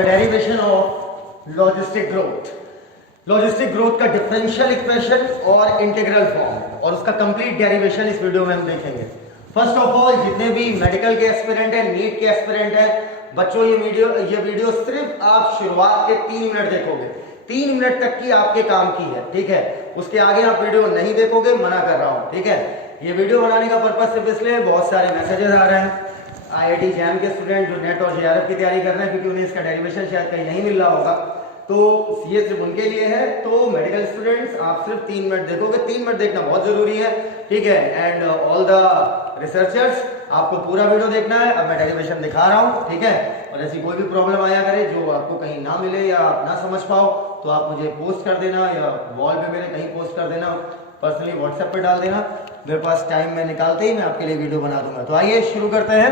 The derivation of logistic growth. Logistic growth का differential equation और integral form और उसका कंप्लीट डेरिवेशन इस वीडियो में हम देखेंगे। फर्स्ट ऑफ ऑल, जितने भी मेडिकल के एस्पिरेंट हैं, नीट के एस्पिरेंट हैं, बच्चों ये वीडियो सिर्फ आप शुरुआत के 3 मिनट देखोगे। 3 मिनट तक की आपके काम की है, ठीक है। उसके आगे आप वीडियो नहीं देखोगे, मना कर रहा हूं, ठीक है। ये वीडियो बनाने का पर्पज सिर्फ इसलिए, बहुत सारे मैसेजेस आ रहे हैं IIT जैम के स्टूडेंट जो नेट और JRF की तैयारी कर रहे हैं, क्योंकि उन्हें इसका डेरिवेशन शायद कहीं नहीं मिल रहा होगा, तो ये सिर्फ उनके लिए है। तो मेडिकल स्टूडेंट्स, आप सिर्फ 3 मिनट देखोगे। 3 मिनट देखना बहुत जरूरी है, ठीक है। एंड ऑल द रिसर्चर्स, आपको पूरा वीडियो देखना है। अब मैं डेरिवेशन दिखा रहा हूँ, ठीक है। और ऐसी कोई भी प्रॉब्लम आया करे जो आपको कहीं ना मिले या आप ना समझ पाओ, तो आप मुझे पोस्ट कर देना या वॉल पे मेरे कहीं पोस्ट कर देना, पर्सनली व्हाट्सएप पे डाल देना। मेरे पास टाइम में निकालते ही मैं आपके लिए वीडियो बना दूंगा। तो आइए शुरू करते हैं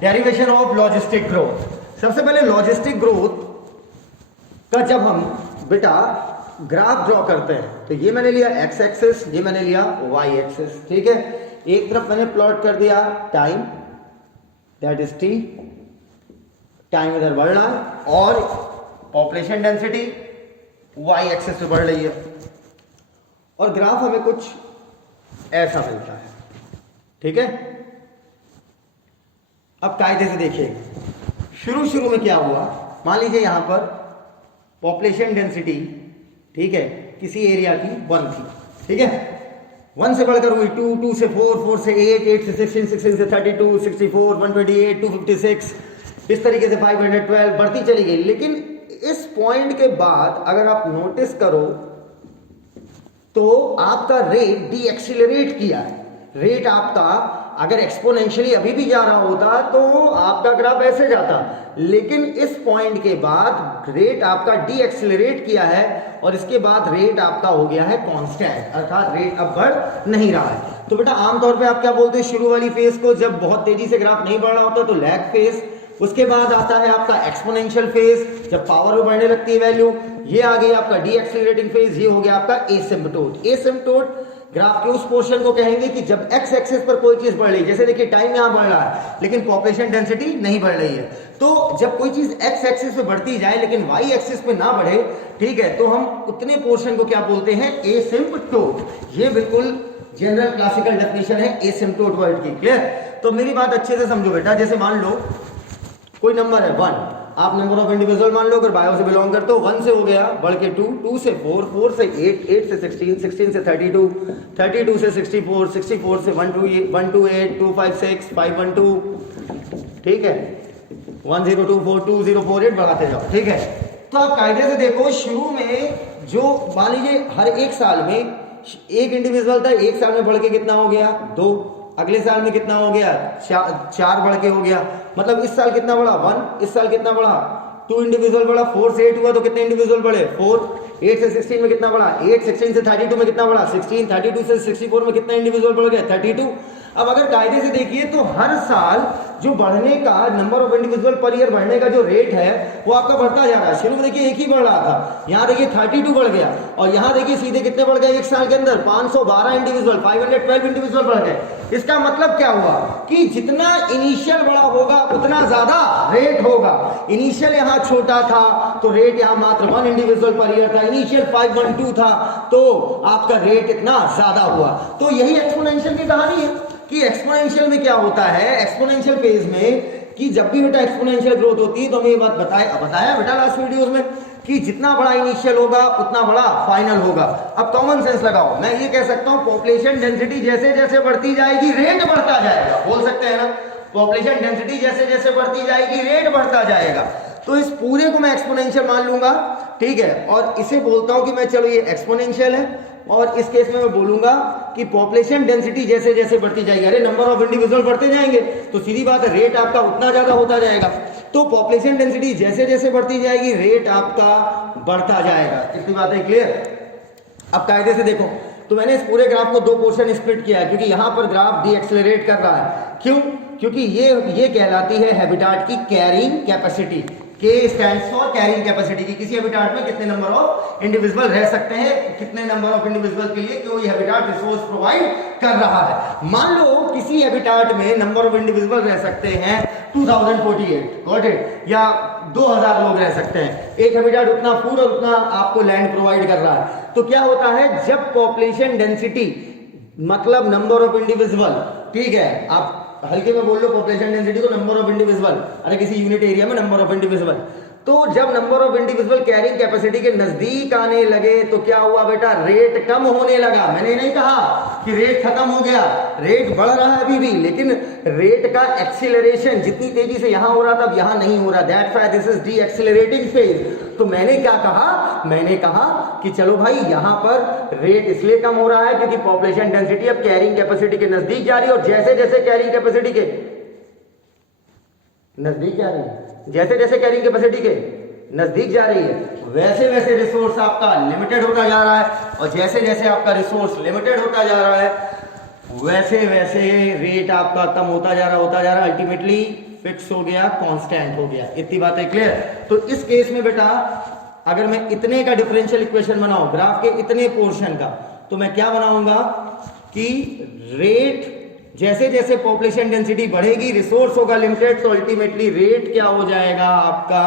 डेरिवेशन ऑफ लॉजिस्टिक ग्रोथ। सबसे पहले लॉजिस्टिक ग्रोथ का जब हम बेटा ग्राफ ड्रॉ करते हैं, तो ये मैंने लिया x एक्सिस, ये मैंने लिया y एक्सिस, ठीक है। एक तरफ मैंने प्लॉट कर दिया time, that is t, time इधर बढ़ रहा है, और पॉपुलेशन डेंसिटी y एक्सिस पे बढ़ रही है, और ग्राफ हमें कुछ ऐसा मिलता है, ठीक है। अब कायदे से देखिए, शुरू में क्या हुआ। मान लीजिए यहां पर पॉपुलेशन डेंसिटी, ठीक है, किसी एरिया की 1 थी, ठीक है। 1 से बढ़कर हुई 2, 2 से 4, 4 से 8, 8 से 16, 16 से 32, 64, 128, 256, इस तरीके से 512 बढ़ती चली गई। लेकिन इस पॉइंट के बाद अगर आप नोटिस करो तो आपका रेट डी एक्सीलरेट किया है। रेट आपका अगर एक्सपोनेंशियली अभी भी जा रहा होता तो आपका ग्राफ ऐसे जाता, लेकिन इस पॉइंट के बाद रेट आपका डी एक्सीलरेट किया है और इसके बाद रेट आपका हो गया है कांस्टेंट, अर्थात रेट अब बढ़ नहीं रहा है। तो बेटा आमतौर पे आप क्या बोलते हैं शुरू वाली फेज को, जब बहुत तेजी से ग्राफ नहीं बढ़ रहा होता तो लैग फेज, उसके बाद आता है आपका एक्सपोनेंशियल फेज, जब पावर बढ़ने लगती है वैल्यू, ये आ गई आपका डी एक्सीलरेटिंग फेज, ये हो गया आपका एसिम्पटोट। एसिम्पटोट ग्राफ के उस पोर्शन को कहेंगे कि जब एक्स एक्सिस पर कोई चीज बढ़ रही है, जैसे देखिए टाइम यहां बढ़ रहा है लेकिन पॉपुलेशन डेंसिटी नहीं बढ़ रही है, तो जब कोई चीज एक्स एक्सिस पे बढ़ती जाए लेकिन वाई एक्सिस पे ना बढ़े, ठीक है, तो हम उतने पोर्शन को क्या बोलते हैं, एसिम्पटोट। ये बिल्कुल जनरल क्लासिकल डेफिनेशन है एसिम्पटोट वर्ड की, क्लियर। तो मेरी बात अच्छे से समझो बेटा, जैसे मान लो कोई नंबर है 1, आप नंबर ऑफ इंडिविजुअल मान लो, अगर बायो से बिलोंग करते हो, 1 से हो गया बढ़ के 2, 2 से 4, 4 से 8, 8 से 16, 16 से 32, 32 से 64, 64 से 128, 256, 512, ठीक है, 1024, 2048 बढ़ाते जाओ, ठीक है। तो आप कायदे से देखो, शुरू में जो मान लीजिए हर एक साल में एक इंडिविजुअल था, एक साल में बढ़ के कितना हो गया 2, अगले साल में कितना हो गया 4 बढ़ के हो गया, मतलब इस साल कितना बढ़ा 1, इस साल कितना बढ़ा 2 इंडिविजुअल बढ़ा, 4 से 8 हुआ तो कितने इंडिविजुअल बढ़े 4, 8 से 16 में कितना बढ़ा 8, 16 से 32 में कितना बढ़ा 16, 32 से 64 में कितना इंडिविजुअल बढ़ गया 32। अब अगर कायदे से देखिए तो हर साल जो बढ़ने का number of individual per year बढ़ने का जो रेट है वो आपका बढ़ता जा रहा है। शुरू में देखिए एक ही बढ़ रहा था, यहाँ देखिए 32 बढ़ गया, और यहाँ देखिए सीधे कितने बढ़ गए एक साल के अंदर 512 इंडिविजुअल, 512 इंडिविजुअल बढ़ गए। इसका मतलब क्या हुआ कि जितना इनिशियल बड़ा होगा उतना ज्यादा रेट होगा। इनिशियल यहाँ छोटा था तो रेट यहाँ मात्र 1 इंडिविजुअल पर ईयर था, इनिशियल 512 था तो आपका रेट इतना ज्यादा हुआ। तो यही एक्सपोनेंशियल की कहानी है कि एक्सपोनेंशियल में क्या होता है, एक्सपोनेंशियल फेज में, कि जब भी बेटा एक्सपोनेंशियल ग्रोथ होती है तो हमें ये बात बताया बेटा लास्ट वीडियोस में कि जितना बड़ा इनिशियल होगा उतना बड़ा फाइनल होगा। अब कॉमन सेंस लगाओ, मैं ये कह सकता हूं पॉपुलेशन डेंसिटी जैसे जैसे बढ़ती जाएगी रेट बढ़ता जाएगा, बोल सकते हैं ना, पॉपुलेशन डेंसिटी जैसे जैसे बढ़ती जाएगी रेट बढ़ता जाएगा। तो इस पूरे को मैं एक्सपोनेंशियल मान लूंगा, ठीक है, और इसे बोलता हूं कि मैं चलो ये एक्सपोनेंशियल है, और इस केस में मैं बोलूंगा कि पॉपुलेशन डेंसिटी जैसे जैसे बढ़ती जाएगी, अरे नंबर ऑफ इंडिविजुअल बढ़ते जाएंगे तो सीधी बात है रेट आपका उतना ज्यादा होता जाएगा। तो पॉपुलेशन डेंसिटी जैसे जैसे बढ़ती जाएगी रेट आपका बढ़ता जाएगा। इतनी बात है क्लियर। अब कायदे से देखो, तो मैंने इस पूरे ग्राफ को 2 पोर्शन स्प्लिट किया है, क्योंकि यहां पर ग्राफ डी एक्सेलरेट कर रहा है। क्यों? क्योंकि ये कहलाती है हैबिटाट की carrying capacity. K stands for carrying capacity की किसी हैबिटाट में कितने नंबर ऑफ इंडिविजुअल रह सकते हैं, कितने नंबर ऑफ इंडिविजुअल के लिए कोई हैबिटाट रिसोर्स प्रोवाइड कर रहा है। मान लो किसी हैबिटाट में नंबर ऑफ इंडिविजुअल रह सकते हैं 2048, गॉट इट, या 2000 लोग रह सकते हैं। एक हैबिटाट उतना फूड और उतना आपको लैंड प्रोवाइड कर रहा है। तो क्या होता है, जब पॉपुलेशन डेंसिटी मतलब नंबर ऑफ इंडिविजुअल, ठीक है, आप हल्के में बोल लो पॉपुलेशन डेंसिटी को नंबर ऑफ इंडिविजुअल, अरे किसी यूनिट एरिया में नंबर ऑफ इंडिविजुअल, तो जब number of individual carrying capacity के नजदीक आने लगे तो क्या हुआ बेटा, रेट कम होने लगा। मैंने नहीं कहा कि रेट खत्म हो गया, रेट बढ़ रहा है अभी भी, लेकिन रेट का एक्सीलरेशन जितनी तेजी से यहां हो रहा था अब यहां नहीं हो रहा। That's why this is D accelerating phase. तो मैंने क्या कहा, मैंने कहा कि चलो भाई यहां पर रेट इसलिए कम हो रहा है क्योंकि पॉपुलेशन डेंसिटी अब कैरिंग कैपेसिटी के नजदीक जा रही है, और जैसे जैसे कैरिंग कैपेसिटी के नजदीक जा रही है, जैसे जैसे कैरिंग कैपेसिटी के नजदीक जा रही है, वैसे वैसे रिसोर्स आपका लिमिटेड होता जा रहा है, और जैसे जैसे आपका रिसोर्स लिमिटेड होता जा रहा है वैसे वैसे रेट आपका कम होता जा रहा है, अल्टीमेटली फिक्स हो गया, कांस्टेंट हो गया। इतनी बातें क्लियर। तो इस केस में बेटा अगर मैं इतने का डिफरेंशियल इक्वेशन बनाऊं ग्राफ के इतने पोर्शन का, तो मैं क्या बनाऊंगा कि रेट जैसे जैसे पॉपुलेशन डेंसिटी बढ़ेगी, रिसोर्स होगा लिमिटेड, तो अल्टीमेटली रेट क्या हो जाएगा आपका,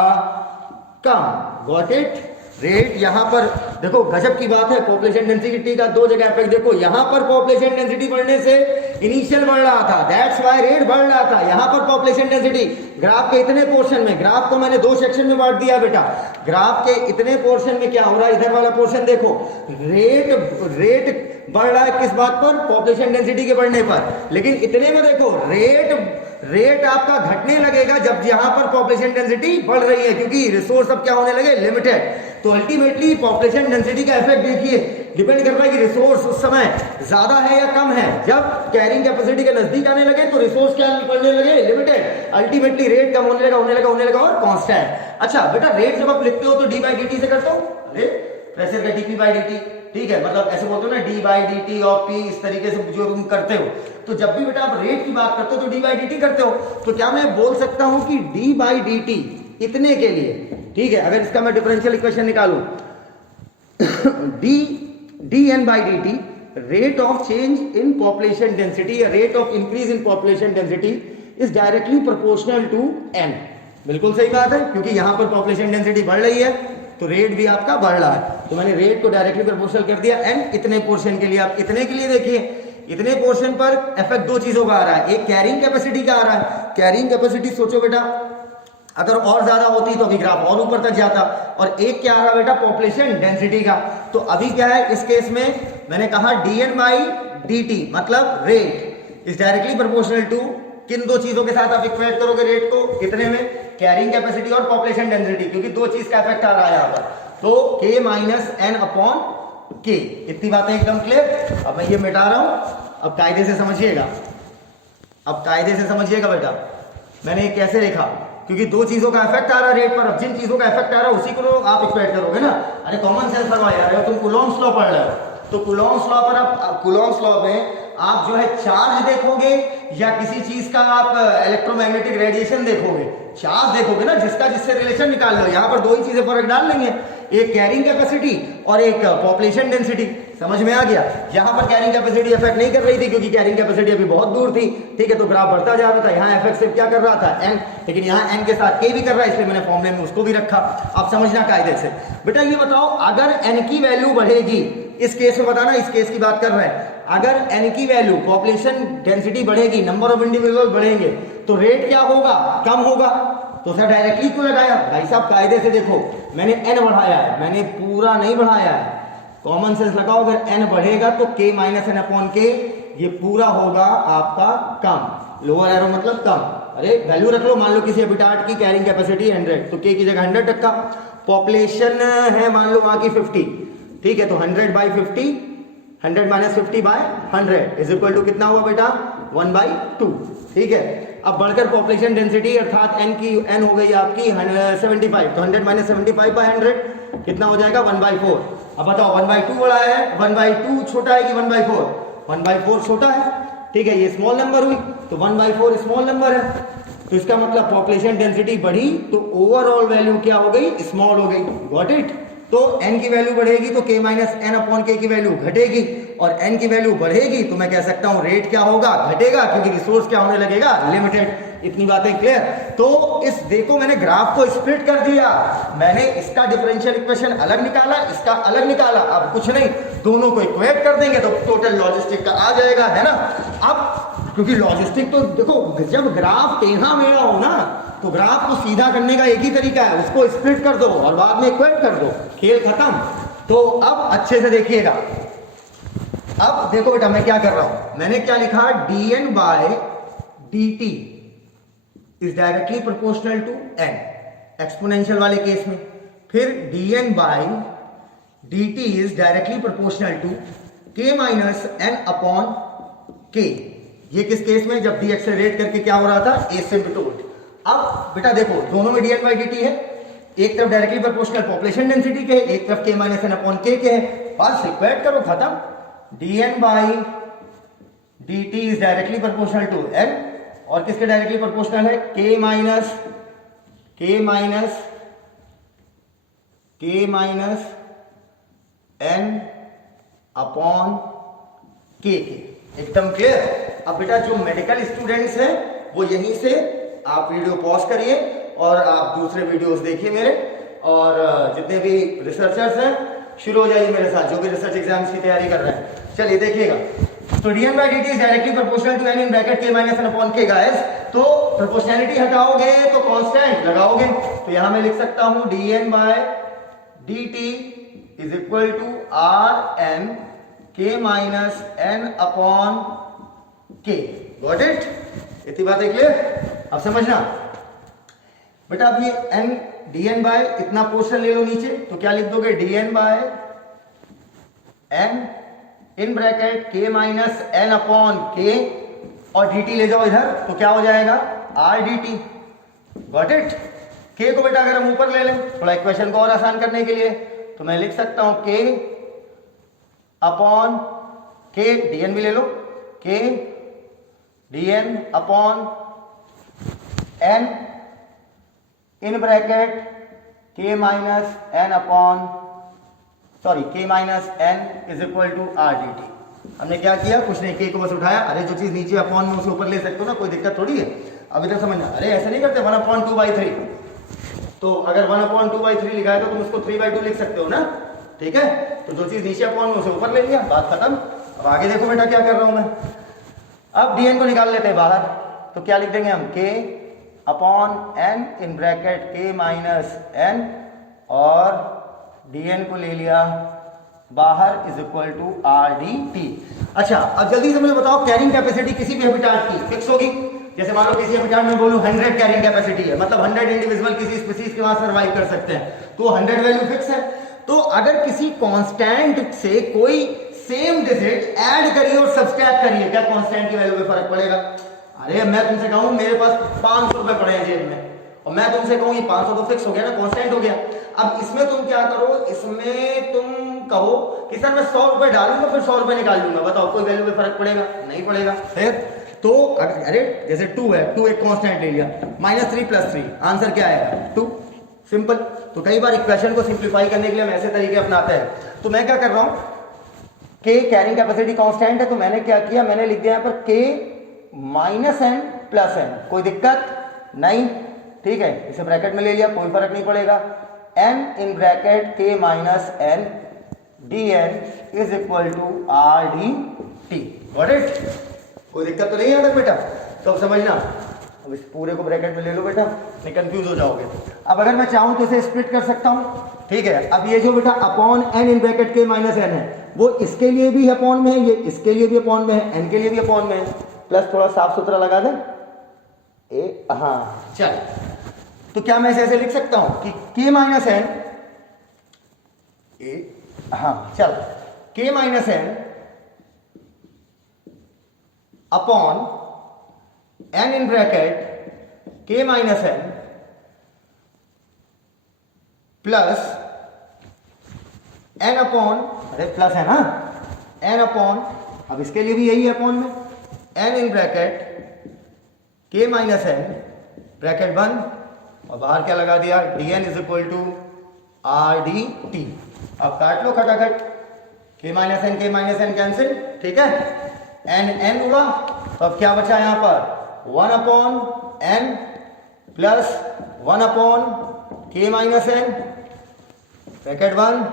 कम। Got it. रेट यहां पर देखो गजब की बात है, पॉपुलेशन डेंसिटी का दो जगह इफेक्ट देखो, यहां पर पॉपुलेशन डेंसिटी बढ़ने से इनिशियल बढ़ रहा था, दैट्स व्हाई रेट बढ़ रहा था। यहां पर पॉपुलेशन डेंसिटी ग्राफ के इतने पोर्शन में, ग्राफ को मैंने दो सेक्शन में बांट दिया बेटा, ग्राफ के इतने पोर्शन में क्या हो रहा है, इधर वाला पोर्शन देखो, रेट बढ़ रहा है किस बात पर, पॉपुलेशन डेंसिटी के बढ़ने पर, लेकिन इतने में देखो रेट आपका घटने लगेगा जब यहां पर पॉपुलेशन डेंसिटी बढ़ रही है, क्योंकि रिसोर्स अब क्या होने लगे, लिमिटेड। तो अल्टीमेटली पॉपुलेशन डेंसिटी का इफेक्ट देखिए डिपेंड कर रहा है कि रिसोर्स उस समय ज्यादा है या कम है। जब कैरिंग कैपेसिटी के नजदीक आने लगे तो रिसोर्स क्या बढ़ने लगे, लिमिटेड, अल्टीमेटली रेट कम होने लगा और कांस्टेंट। अच्छा बेटा रेट जब आप लिखते हो तो डी बाई डी टी से करते हो, अरे प्रेशर का डीपी बाई डी टी, ठीक है, मतलब ऐसे बोलते हो ना D by D T of P, इस तरीके से जो तुम करते हो। तो जब भी बेटा आप रेट की बात करते हो तो डी बाई डी टी करते हो, तो क्या मैं बोल सकता हूं कि डी बाई डी टी इतने के लिए, ठीक है, अगर इसका मैं डिफरेंशियल इक्वेशन निकालूं D N by D T, rate of change in population density या rate of increase in population density is directly proportional to N. बिल्कुल सही बात है, क्योंकि यहां पर पॉपुलेशन डेंसिटी बढ़ रही है तो रेट भी आपका बढ़ रहा है, तो मैंने रेट को डायरेक्टली प्रोपोर्शनल कर दिया एन इतने पोर्शन के लिए। आप इतने के लिए देखिए, इतने पोर्शन पर इफेक्ट दो चीजों का आ रहा है, एक कैरिंग कैपेसिटी का आ रहा है। कैरिंग कैपेसिटी सोचो बेटा अगर और ज्यादा होती तो अभी ग्राफ और ऊपर तक जाता, और एक क्या आ रहा बेटा, पॉपुलेशन डेंसिटी का। तो अभी क्या है इस केस में, मैंने कहा dn बाई dt मतलब rate is directly proportional to, किन दो चीजों के साथ आप इक्वेट करोगे रेट को, कितने में, कैरिंग कैपेसिटी और पॉपुलेशन डेंसिटी, क्योंकि दो चीज का इफेक्ट आ रहा है यहां पर, तो k minus N upon k। इतनी बातें एकदम क्लियर। अब मैं ये मिटा रहा हूं, अब कायदे से समझिएगा, अब कायदे से समझिएगा बेटा मैंने कैसे लिखा, क्योंकि दो चीजों का इफेक्ट आ रहा है रेट पर। अब जिन चीजों का इफेक्ट आ रहा है उसी को आप इक्वेट करोगे ना। अरे कॉमन सेंस लगवा यार, तुम कूलॉम्स लॉ पढ़ रहे हो, तो कूलॉम्स लॉ पर आप कूलॉम्स लॉ में आप जो है चार्ज देखोगे या किसी चीज का आप इलेक्ट्रोमैग्नेटिक रेडिएशन देखोगे, चार्ज देखोगे ना, जिसका जिससे रिलेशन निकाल लो। यहां पर दो ही चीजें फर्क डाल लेंगे, एक कैरिंग कैपेसिटी और एक पॉपुलेशन डेंसिटी। समझ में आ गया। यहां पर कैरिंग कैपेसिटी इफेक्ट नहीं कर रही थी क्योंकि कैरिंग कैपेसिटी अभी बहुत दूर थी, ठीक है, तो ग्राफ बढ़ता जा रहा था। यहां इफेक्ट सिर्फ क्या कर रहा था, एन, लेकिन यहां एन के साथ के भी कर रहा है, इसलिए मैंने फॉर्मूले में उसको भी रखा। आप समझना कायदे से। बेटा ये बताओ अगर एन की वैल्यू बढ़ेगी, इस केस में बताना, इस केस की बात कर रहे हैं, अगर एन की वैल्यू पॉपुलेशन डेंसिटी बढ़ेगी, नंबर ऑफ इंडिविजुअल बढ़ेंगे, तो रेट क्या होगा, कम होगा। तो सर डायरेक्टली क्यों लगाया भाई साहब, कायदे से देखो, मैंने एन बढ़ाया है, मैंने पूरा नहीं बढ़ाया है। कॉमन सेंस लगाओ, अगर एन बढ़ेगा तो k माइनस एन अपॉन के, ये पूरा होगा आपका कम, लोअर एरो मतलब कम। अरे वैल्यू रख लो, मान लो किसी हैबिटाट की कैरिंग कैपेसिटी 100, तो k की जगह 100 टक्का, पॉपुलेशन है मान लो वहां की 50, ठीक है, तो 100 by 50, 100 minus 50 by 100 is equal to कितना हुआ बेटा, 1/2, ठीक है। अब बढ़कर पॉपुलेशन डेंसिटी अर्थात n की n हो गई आपकी 75, तो 100 माइनस 75 बाय 100 कितना हो जाएगा, 1/4। अब बताओ 1/2 बड़ा है, 1/2 छोटा है कि 1/4? 1/4 छोटा है, ठीक है, ये स्मॉल नंबर हुई, तो 1/4 स्मॉल नंबर है, तो इसका मतलब पॉपुलेशन डेंसिटी बढ़ी तो ओवरऑल वैल्यू क्या हो गई, स्मॉल हो गई। Got it. तो n की वैल्यू बढ़ेगी तो k माइनस एन अपॉन के की वैल्यू घटेगी, और n की वैल्यू बढ़ेगी तो मैं कह सकता हूं रेट क्या होगा, घटेगा, क्योंकि रिसोर्स क्या होने लगेगा, लिमिटेड। इतनी बातें क्लियर। तो इस देखो मैंने ग्राफ को स्प्लिट कर दिया, मैंने इसका डिफरेंशियल इक्वेशन अलग निकाला, इसका अलग निकाला। अब कुछ नहीं, दोनों को इक्वेट कर देंगे तो टोटल लॉजिस्टिक का आ जाएगा, है ना। अब क्योंकि लॉजिस्टिक तो देखो, जब ग्राफ टेढ़ा मेढ़ा हो ना तो ग्राफ को सीधा करने का एक ही तरीका है, उसको स्प्लिट कर दो और बाद में इक्वेट कर दो, खेल खत्म। तो अब अच्छे से देखिएगा। अब देखो बेटा मैं क्या कर रहा हूं, मैंने क्या लिखा, dn by dt is directly proportional to n, exponential वाले केस में। फिर dn by dt is directly proportional to k minus N upon k। ये किस केस में, जब d एक्सेलरेट करके क्या हो रहा था, एसिम्पटोट। अब बेटा देखो दोनों में dn बाई dt है, एक तरफ डायरेक्टली प्रोपोर्शनल पॉपुलेशन डेंसिटी के, एक तरफ k minus N upon k के है, बस इक्वेट करो, खत्म। dn by dt is directly proportional to n, और किसके डायरेक्टली प्रोपोर्शनल है, k minus n upon k के। एकदम क्लियर। अब बेटा जो मेडिकल स्टूडेंट्स हैं वो यहीं से आप वीडियो पॉज करिए और आप दूसरे वीडियोस देखिए मेरे, और जितने भी रिसर्चर्स हैं शुरू हो जाइए मेरे साथ, जो भी रिसर्च एग्जाम्स की तैयारी कर रहे हैं। चलिए देखिएगा, तो dn by dt is directly proportional to n in bracket k minus N upon k guys. तो प्रोपोर्शनैलिटी हटाओगे तो कांस्टेंट लगाओगे, तो यहां मैं लिख सकता हूं dn by dt is equal to rn k minus n upon k। Got it. इतनी बातें क्लियर। अब समझना बेटा, अब ये n dn बाय इतना पोर्शन ले लो नीचे, तो क्या लिख दोगे, dn by n in bracket k minus n upon k, और dt ले जाओ इधर तो क्या हो जाएगा, r dt। Got it. k को बेटा अगर हम ऊपर ले लें थोड़ा इक्वेशन को और आसान करने के लिए, तो मैं लिख सकता हूं k अपॉन k, dn भी ले लो, k dn upon n in bracket k minus n upon k minus n is equal to r dt। हमने क्या किया, कुछ नहीं, k को बस उठाया, अरे जो चीज नीचे अपॉन में उसे ऊपर ले सकते हो ना, कोई दिक्कत थोड़ी है। अभी तक समझना, अरे ऐसा नहीं करते 1/2/3, तो अगर 1/2/3 लिखा है तो तुम उसको 3/2 लिख सकते हो ना, ठीक है। तो जो चीज नीचे अपॉन में उसे ऊपर ले लिया, बात खत्म। अब आगे देखो बेटा क्या कर रहा हूं मैं, अब dn को निकाल लेते हैं बाहर, तो क्या लिख देंगे हम, k upon n in bracket k minus n, और dn को ले लिया बाहर is equal to r dt। अच्छा अब जल्दी से मुझे बताओ, कैरिंग कैपेसिटी किसी भी हैबिटाट की फिक्स होगी। जैसे मान लो किसी हैबिटाट में बोलूं 100 कैरिंग कैपेसिटी है, मतलब 100 इंडिविजुअल किसी स्पीसीज के वहां सर्वाइव कर सकते हैं, तो 100 वैल्यू फिक्स है। तो अगर किसी कांस्टेंट से कोई सेम डिजिट ऐड करिए और सब्सट्रैक्ट करिए, क्या कांस्टेंट की वैल्यू में फर्क पड़ेगा। अरे मैं तुमसे कहूं मेरे पास 500 रुपए पड़े हैं जेब में, और मैं तुमसे कहूं ये 500 तो फिक्स हो गया ना, कांस्टेंट हो गया। अब इसमें तुम क्या करो, इसमें तुम कहो कि सर मैं 100 रुपए डालूंगा फिर 100 रुपए निकाल लूंगा, बताओ कोई वैल्यू में फर्क पड़ेगा, नहीं पड़ेगा। फिर तो अरे जैसे 2 है, 2 एक कांस्टेंट ले लिया, -3 + 3 आंसर क्या आएगा, 2। सिंपल। तो कई बार इक्वेशन को सिंप्लीफाई करने के लिए हम ऐसे तरीके अपनाते हैं। तो मैं क्या कर रहा हूं, k कैरिंग कैपेसिटी कांस्टेंट है, तो मैंने क्या किया, मैंने लिख दिया यहां पर k minus n plus n, कोई दिक्कत नहीं, ठीक है। इसे ब्रैकेट में ले लिया, कोई फर्क नहीं पड़ेगा, n in bracket k minus n dn is equal to r dt। Got it. कोई दिक्कत तो नहीं है तक बेटा, तो समझना। अब इस पूरे को ब्रैकेट में ले लो बेटा, नहीं कंफ्यूज हो जाओगे। अब अगर मैं चाहूं तो इसे स्प्लिट कर सकता हूं, ठीक है। अब ये जो बेटा upon n in bracket k minus n है, वो इसके लिए भी अपॉन में है, ये इसके लिए भी अपॉन में है, n के लिए भी अपॉन में है, प्लस थोड़ा साफ सुथरा लगा दें हाँ चल। तो क्या मैं इसे ऐसे लिख सकता हूं कि k माइनस n, हाँ चल, k minus n upon n in bracket k minus n plus n upon, अरे प्लस है ना, n अपॉन, अब इसके लिए भी यही है अपॉन में, n in bracket k minus n bracket बंद और बाहर क्या लगा दिया, dn is equal to R D T. अब काट लो खटाखट, k माइनस एन कैंसिल, ठीक है, n हुआ, तो अब क्या बचा यहाँ पर 1 upon n plus 1 upon k minus N, bracket बंद,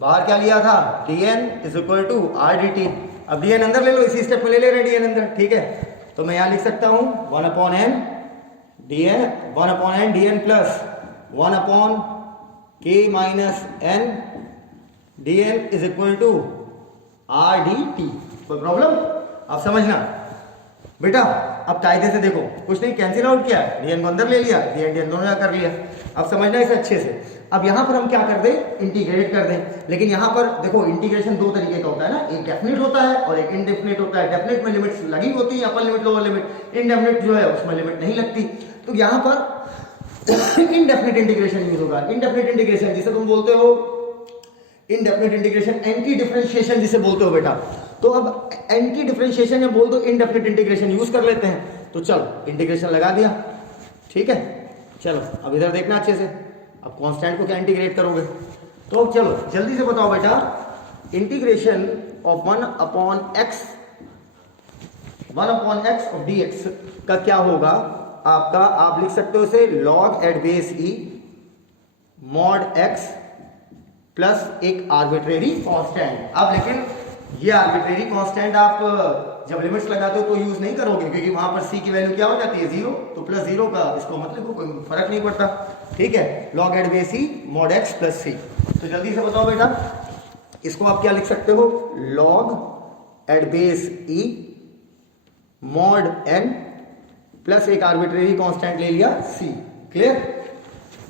बाहर क्या लिया था, dn is equal to R D T. अब dn अंदर ले लो, इसी स्टेप में ले ले रहे हैं dn अंदर, ठीक है, तो मैं यहां लिख सकता हूं 1 upon n dn plus 1 upon k minus n dn is equal to R D T. कोई प्रॉब्लम? आप समझना बेटा, अब कायदे से देखो, कुछ नहीं, कैंसिल आउट किया, dn को अंदर ले लिया, dn दोनों कर लिया। अब समझना इसे अच्छे से। अब यहां पर हम क्या कर दें, इंटीग्रेट कर दें। लेकिन यहां पर देखो इंटीग्रेशन दो तरीके का होता है ना, एक डेफिनेट होता है और एक इनडेफिनेट होता है। डेफिनेट में लिमिट्स लगी होती है, upper limit lower limit, indefinite जो है उसमें लिमिट नहीं लगती। तो यहां पर इनडेफिनेट इंटीग्रेशन यूज होगा। इनडेफिनेट इंटीग्रेशन जिसे तुम बोलते हो इनडेफिनेट इंटीग्रेशन, एंटी डिफरेंशिएशन जिसे बोलते हो बेटा। तो अब एंटी डिफरेंशिएशन या बोल दो इनडेफिनेट इंटीग्रेशन यूज कर लेते हैं। तो चलो इंटीग्रेशन लगा दिया, ठीक है। चलो अब इधर देखना अच्छे से, अब कांस्टेंट को क्या इंटीग्रेट करोगे, तो चलो जल्दी से बताओ बेटा, integration of 1 upon x of dx का क्या होगा आपका, आप लिख सकते हो इसे log at base e mod x plus एक आर्बिट्रेरी कांस्टेंट। अब लेकिन ये आर्बिट्रेरी कांस्टेंट आप जब लिमिट्स लगाते हो तो यूज नहीं करोगे, क्योंकि वहां पर c की वैल्यू क्या हो जाती है 0, तो प्लस 0 का इसको मतलब कोई फर्क नहीं पड़ता, ठीक है। log at base e mod x plus c। तो जल्दी से बताओ बेटा, इसको आप क्या लिख सकते हो, log at base e mod n plus एक आर्बिट्रेरी कांस्टेंट ले लिया c। क्लियर?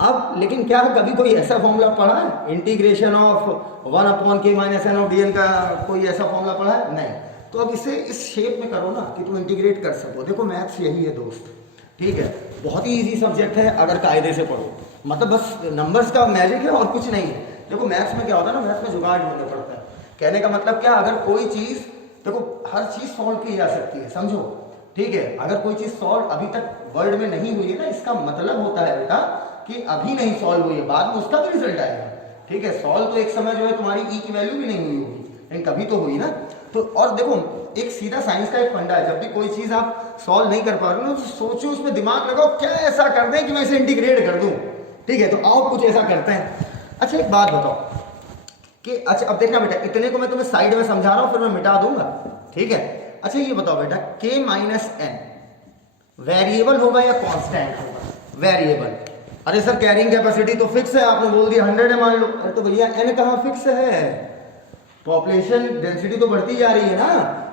अब लेकिन क्या कभी कोई ऐसा फॉर्मूला पढ़ा है, integration of 1 upon k minus N of dn का कोई ऐसा फॉर्मूला पढ़ा है? नहीं। तो अब इसे इस शेप में करो ना कि तुम इंटीग्रेट कर सको। देखो मैथ्स यही है दोस्त, ठीक है, बहुत ही इजी सब्जेक्ट है अगर कायदे से पढ़ो, मतलब बस नंबर्स का मैजिक है और कुछ नहीं है। देखो मैथ्स में क्या होता है ना, मैथ्स में जुगाड़ ढूंढना पड़ता है। कहने का मतलब क्या, अगर कोई चीज, देखो हर चीज सॉल्व की जा सकती है, समझो, ठीक है। अगर कोई चीज सॉल्व अभी तक वर्ल्ड में नहीं हुई है ना, इसका मतलब होता है बेटा कि अभी नहीं सॉल्व हुई है, बाद में उसका भी रिजल्ट आएगा, ठीक है। सॉल्व तो एक समय जो है तुम्हारी ई की वैल्यू भी नहीं हुई होगी, लेकिन कभी तो हुई ना। तो और देखो एक सीधा साइंस का एक फंडा है, जब भी कोई चीज आप सॉल्व नहीं कर पा रहे हो तो सोचो, उसमें दिमाग लगाओ, क्या ऐसा कर दें कि मैं इसे इंटीग्रेट कर दूं, ठीक है। तो आओ कुछ ऐसा करते हैं। अच्छा एक बात बताओ कि, अच्छा अब देखना बेटा, इतने को मैं तुम्हें साइड में समझा रहा हूं, फिर मैं मिटा दूंगा, ठीक है। अच्छा ये बताओ बेटा, k माइनस एन वेरिएबल होगा या कांस्टेंट होगा? वेरिएबल। अरे सर कैरिंग कैपेसिटी तो फिक्स है, आपने बोल दिया 100 है मान लो। अरे तो भैया n कहाँ फिक्स है, पॉपुलेशन डेंसिटी तो बढ़ती जा रही है ना,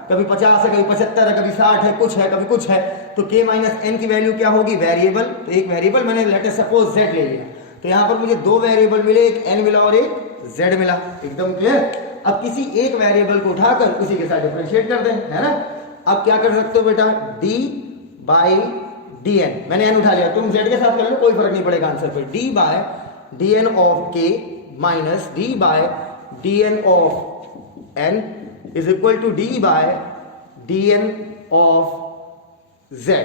कभी 50 है, कभी 75 है, कभी 60 है, कुछ है, कभी कुछ है। तो k माइनस एन की वैल्यू क्या होगी, वेरिएबल। तो एक वेरिएबल मैंने लेट अस सपोज z ले लिया, तो यहाँ पर मुझे दो वेरिएबल मिले, एक n मिला और एक z मिला, एकदम क्लियर। अब किसी एक वेरिएबल को उठाकर उसी के साथ डिफरेंशिएट कर दें, है ना। अब क्या कर सकते हो बेटा, d बाई dn, मैंने n उठा लिया, तुम z के साथ कर लो, कोई फर्क नहीं पड़ेगा आंसर पे। d by dn of k minus d by dn of n is equal to d by dn of z,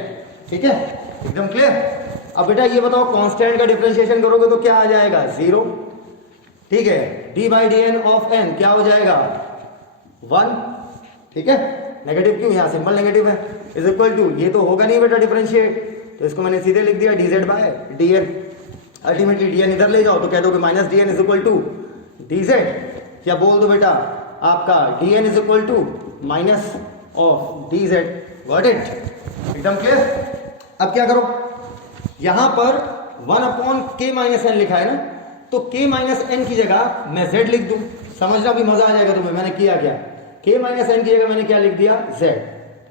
ठीक है, एकदम क्लियर। अब बेटा ये बताओ, कांस्टेंट का डिफरेंशिएशन करोगे तो क्या आ जाएगा, 0, ठीक है। d by dn of n क्या हो जाएगा, 1, ठीक है। नेगेटिव क्यों, यहाँ सिंपल नेगेटिव है, इज इक्वल टू, ये तो होगा नहीं बेटा डिफरेंशिएट, तो इसको मैंने सीधे लिख दिया dz by dn। Ultimately dn इधर ले जाओ तो कह दो कि minus dn is equal to dz, या बोल दो बेटा आपका dn is equal to minus of dz। Got it, एकदम क्लियर। अब क्या करो, यहां पर 1 अपॉन k माइनस एन लिखा है ना, तो k माइनस एन की जगह मैं z लिख दूं, समझना भी मजा आ जाएगा तुम्हें। मैंने किया क्या, k माइनस एन की जगह मैंने क्या लिख दिया, z।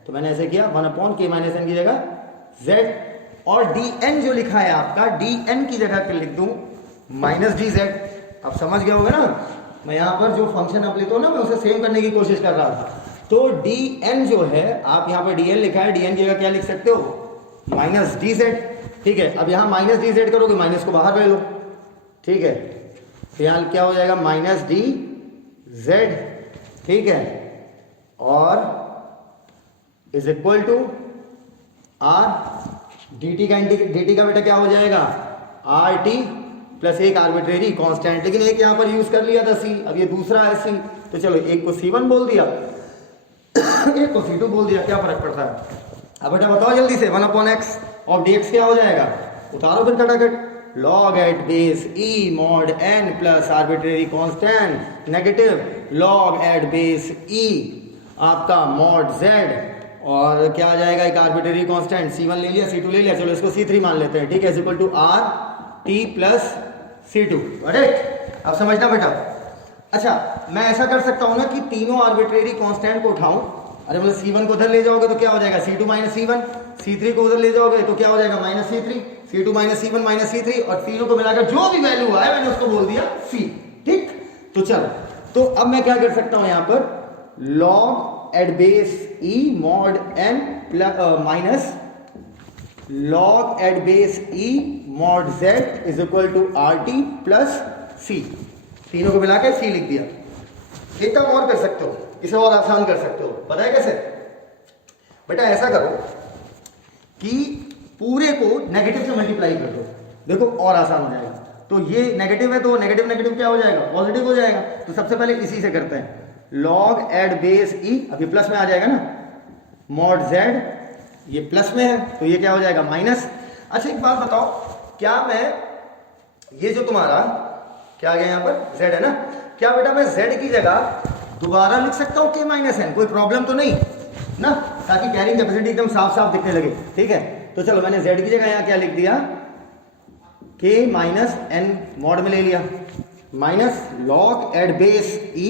तो मैंने ऐसे किया, 1 अपॉन k माइनस एन की जगह z, और dn जो लिखा है आपका, dn की जगह लिख दूं माइनस dz। अब समझ गए होगे ना, मैं यहां पर जो फंक्शन अब लिखता हूं ना, मैं उसे सेम करने की कोशिश कर रहा था। तो dn जो है, आप यहां पर dn लिखा है, dn की जगह क्या लिख सकते हो, माइनस dz, ठीक है। अब यहां माइनस dz करोगे, माइनस को बाहर ले लो, ठीक है। तो यहां क्या हो जाएगा, माइनस dz, ठीक है, और is equal to r dt का बेटा क्या हो जाएगा आर टी प्लस एक आर्बिट्रेरी कांस्टेंट, लेकिन एक यहाँ पर यूज कर लिया था सी, अब ये दूसरा है सी, तो चलो एक को C1 बोल दिया एक को C2 बोल दिया, क्या फर्क पड़ता है। अब बेटा बताओ जल्दी से 1/x ऑफ dx क्या हो जाएगा, उतारो फिर खटाखट, log at base e mod n plus arbitrary constant negative log at base e आपका mod z, और क्या आ जाएगा एक आर्बिट्रेरी कांस्टेंट C1 ले लिया C2 ले लिया, चलो इसको C3 मान लेते हैं, ठीक है, equal to R T plus C2, correct. अब समझना बेटा, अच्छा मैं ऐसा कर सकता हूं ना कि तीनों आर्बिट्रेरी कांस्टेंट को उठाऊं, अरे मतलब C1 को उधर ले जाओगे तो क्या हो जाएगा C2 माइनस C1, C3 को उधर ले जाओगे तो क्या हो जाएगा minus C3, C2 minus C1 minus C3, और तीनों को मिलाकर जो भी वैल्यू आए मैंने उसको बोल दिया C, ठीक। तो चलो, तो अब मैं क्या कर सकता हूं यहां पर log at base e mod n minus log at base e mod z is equal to R T plus C, तीनों को मिलाकर सी लिख दिया। एक काम और कर सकते हो, इसे और आसान कर सकते हो, पता है कैसे बेटा, ऐसा करो कि पूरे को नेगेटिव से मल्टीप्लाई कर दो, देखो और आसान हो जाएगा। तो ये नेगेटिव है तो नेगेटिव नेगेटिव क्या हो जाएगा पॉजिटिव हो जाएगा, तो सबसे पहले इसी से करते हैं, log एट बेस e, अभी प्लस में आ जाएगा ना, mod z ये प्लस में है तो ये क्या हो जाएगा माइनस। अच्छा एक बात बताओ, क्या मैं ये जो तुम्हारा क्या आ गया यहाँ पर z है ना, क्या बेटा मैं z की जगह दोबारा लिख सकता हूँ k माइनस एन, कोई प्रॉब्लम तो नहीं ना, ताकि कैरिंग कैपेसिटी एकदम साफ साफ दिखने लगे, ठीक है। तो चलो मैंने z की जगह यहाँ क्या लिख दिया k माइनस एन मॉड में ले लिया, minus log at base e,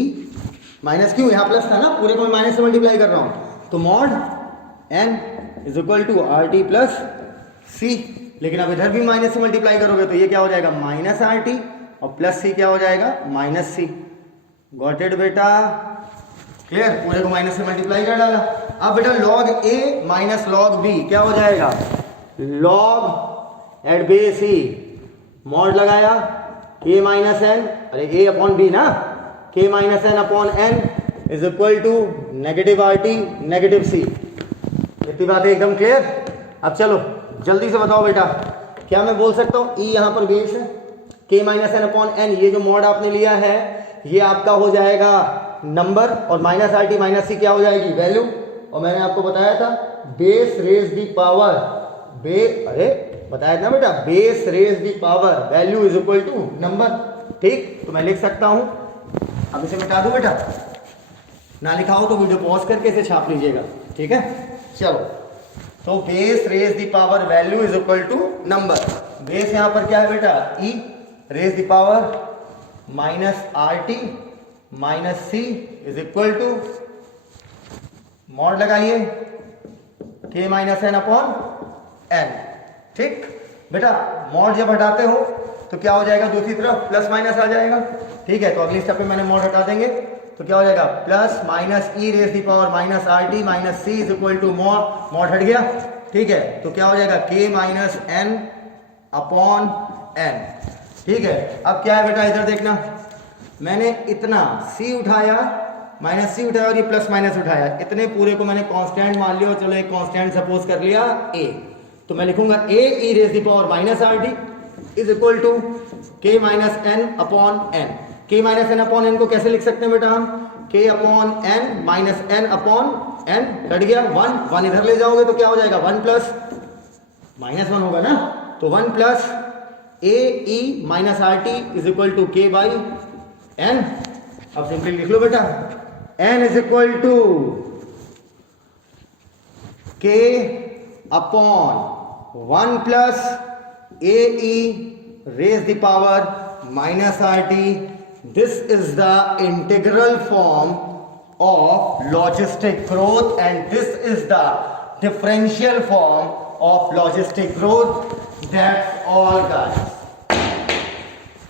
minus क्यों यहाँ प्लस था ना, पूरे को मैं माइनस से मल्टीप्लाई कर रहा हूँ, तो mod n is equal to R T plus C, लेकिन अब इधर भी माइनस से मल्टीप्लाई करोगे तो ये क्या हो जाएगा माइनस आर टी, और प्लस सी क्या हो जाएगा माइनस सी, गॉट इट बेटा, क्लियर, पूरे को माइनस से मल्टीप्लाई कर डाला। अब बेटा log a minus log b क्या हो जाएगा, log at base e mod लगाया k माइनस एन, अरे a अपॉन b ना, k minus N upon n is equal to negative R T negative C, इतनी बात है एकदम क्लियर। अब चलो जल्दी से बताओ बेटा, क्या मैं बोल सकता हूँ e यहाँ पर बेस है, k minus N upon N, ये जो मॉड आपने लिया है ये आपका हो जाएगा नंबर, और माइनस आर टी माइनस सी क्या हो जाएगी वैल्यू, और मैंने आपको बताया था बेस रेज दी पावर, अरे बताया था बेटा base raise the power value is equal to number, ठीक। तो मैं लिख सकता हूं, अब इसे मिटा दूं बेटा, ना लिखा हो तो वीडियो पॉज करके इसे छाप लीजिएगा, ठीक है। चलो तो base raise the power value is equal to number, base यहां पर क्या है बेटा e, raise the power minus R T minus C is equal to mod लगाइए k minus N upon N, ठीक बेटा। मॉड जब हटाते हो तो क्या हो जाएगा, दूसरी तरफ प्लस माइनस आ जाएगा, ठीक है। तो अगली स्टेप पे मैंने मॉड हटा देंगे तो क्या हो जाएगा plus minus E raise the power minus R T minus C is equal to mod हट गया, ठीक है। तो क्या हो जाएगा k minus N upon N, ठीक है। अब क्या है बेटा इधर देखना, मैंने इतना c उठाया माइनस सी उठाया और ये प्लस माइनस उठाया, इतने पूरे को मैंने कांस्टेंट मान लिया, और चलो एक कांस्टेंट सपोज कर लिया a, तो मैं लिखूंगा a e raise the power minus R T is equal to k minus N upon N. k minus N upon N को कैसे लिख सकते हैं बेटा हम, k upon N minus N upon N, कट गया 1 इधर ले जाओगे तो क्या हो जाएगा 1 प्लस माइनस 1 होगा ना, तो 1 plus a e minus R T is equal to k by N. अब सिंपली लिख लो बेटा n is equal to k upon 1 plus a e raise the power minus R T, this is the integral form of logistic growth, and this is the differential form of logistic growth. That's all guys.